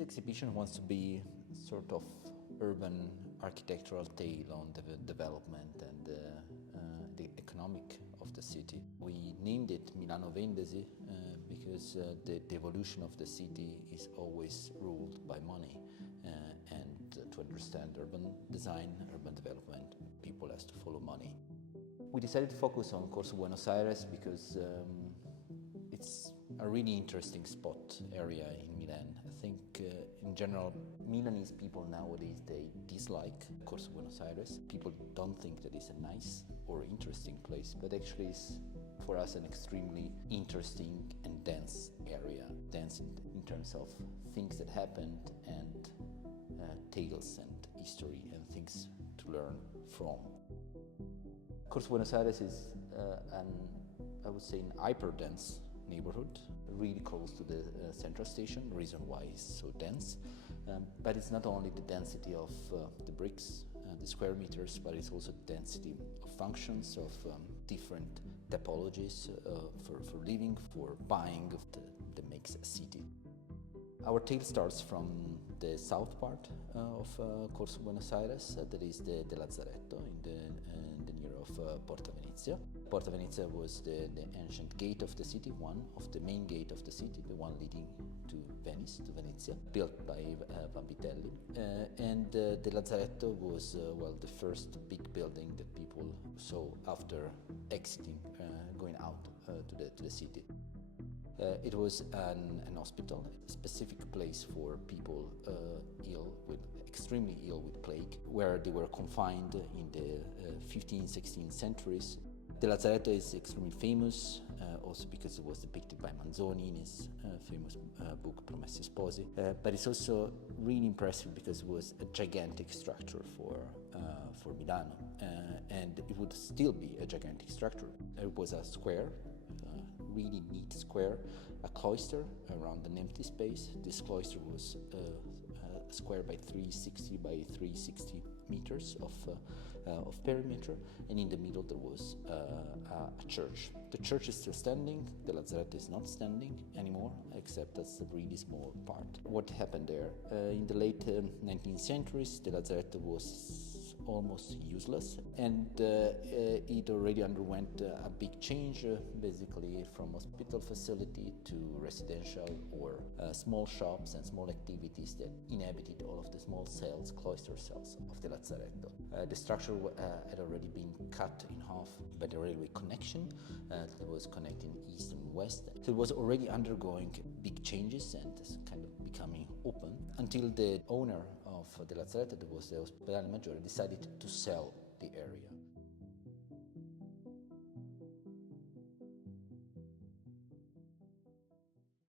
This exhibition wants to be sort of urban architectural tale on the development and the economic of the city. We named it Milano Vendesi because the evolution of the city is always ruled by money, and to understand urban design, urban development, people has to follow money. We decided to focus on Corso Buenos Aires because it's a really interesting spot area in Milan. I think in general, Milanese people nowadays, they dislike Corso Buenos Aires. People don't think that it's a nice or interesting place, but actually it's for us an extremely interesting and dense area. Dense in terms of things that happened and tales and history and things to learn from. Corso Buenos Aires is I would say an hyper-dense neighborhood, really close to the central station, reason why it's so dense. But it's not only the density of the bricks, the square meters, but it's also the density of functions, of different typologies for living, for buying, that makes a city. Our tale starts from the south part of Corso Buenos Aires, that is the Lazzaretto, in the near of Porta Venezia. Porta Venezia was the ancient gate of the city, one of the main gate of the city, the one leading to Venice, to Venezia, built by Vanvitelli. And the Lazzaretto was the first big building that people saw after exiting, going out to the city. It was an hospital, a specific place for people extremely ill with plague, where they were confined in the 15th, 16th centuries. The Lazzaretto is extremely famous, also because it was depicted by Manzoni in his famous book Promessi Sposi, but it's also really impressive because it was a gigantic structure for Milano, and it would still be a gigantic structure. It was a square, really neat square, a cloister around an empty space. This cloister was a square by 360 by 360 meters of perimeter, and in the middle there was a church. The church is still standing, the Lazzaretto is not standing anymore, except that's a really small part. What happened there? In the late 19th centuries, the Lazzaretto was almost useless, and it already underwent a big change, basically from hospital facility to residential or small shops and small activities that inhabited all of the small cells, cloister cells of the Lazzaretto. The structure had already been cut in half by the railway connection that was connecting east and west. So it was already undergoing big changes and kind of becoming open until the owner of the Lazzaretto, that was the Ospedale Maggiore, decided to sell the area.